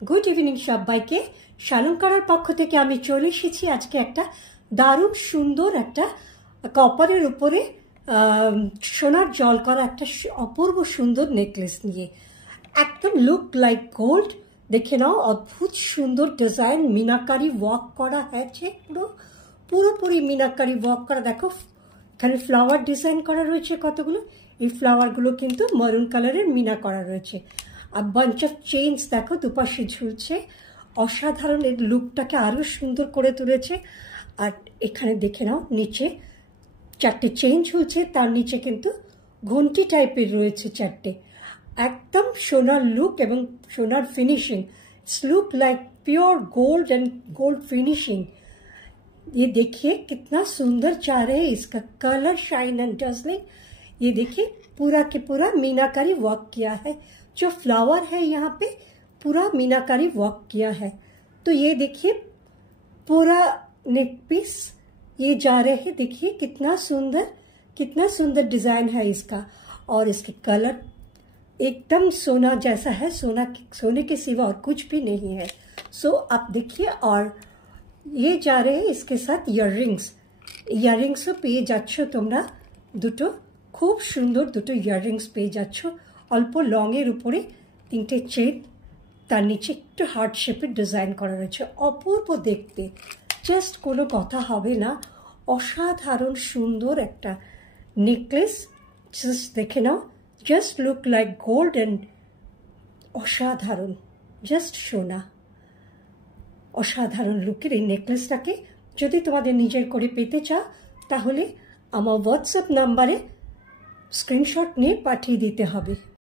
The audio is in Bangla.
গুড ইভিনিং সবাইকে। শালঙ্কারার পক্ষ থেকে আমি চলে এসেছি আজকে একটা দারুণ সুন্দর একটা কপারের উপরে সোনার জল করা একটা অপূর্ব সুন্দর নেকলেস নিয়ে। একদম লুক লাইক গোল্ড। দেখে নাও, অদ্ভুত সুন্দর ডিজাইন, মিনাকারি ওয়ার্ক করা হয়েছে, পুরোপুরি মিনাকারি ওয়ার্ক করা। দেখো এখানে ফ্লাওয়ার ডিজাইন করা রয়েছে কতগুলো। এই ফ্লাওয়ারগুলো কিন্তু মারুন কালারের মিনা করা রয়েছে। আর বাঞ্চ অফ চেইনস দেখো দুপাশে ঝুলছে, অসাধারণ। এর লুকটাকে আরও সুন্দর করে তুলেছে। আর এখানে দেখে নাও নিচে চারটে চেইন ঝুলছে, তার নিচে কিন্তু ঘন্টি টাইপের রয়েছে চারটে। एकदम सोनार लुक एवं सोनार finishing. It's look like pure gold and gold finishing. ये देखिए कितना सुंदर जा रहे हैं, इसका कलर शाइन एंड डजलिंग। ये देखिए पूरा के पूरा मीनाकारी वर्क किया है। जो फ्लावर है यहाँ पे पूरा मीनाकारी वर्क किया है। तो ये देखिए पूरा नेक पीस ये जा रहे हैं। देखिए कितना सुंदर डिजाइन है इसका। और इसके कलर एकदम सोना जैसा है, सोने के सिवा और कुछ भी नहीं है। सो आप देखिए। और ये जा रहे हैं इसके साथ ইয়াররিংসও পেয়ে যাচ্ছ তোমরা। দুটো খুব সুন্দর দুটো ইয়াররিংস পেয়ে যাচ্ছ। অল্প লংয়ের উপরে তিনটে চেন, তার নিচে একটু হার্ট শেপের ডিজাইন করা রয়েছে। অপূর্ব দেখতে, জাস্ট কোনো কথা হবে না। অসাধারণ সুন্দর একটা নেকলেস। জাস্ট দেখে নাও, just look like gold and অসাধারণ, জাস্ট সোনা। অসাধারণ লুকের এই নেকলেসটাকে যদি তোমাদের নিজের করে পেতে চাও তাহলে আমার হোয়াটসঅ্যাপ নাম্বারে স্ক্রিনশট নিয়ে পাঠিয়ে দিতে হবে।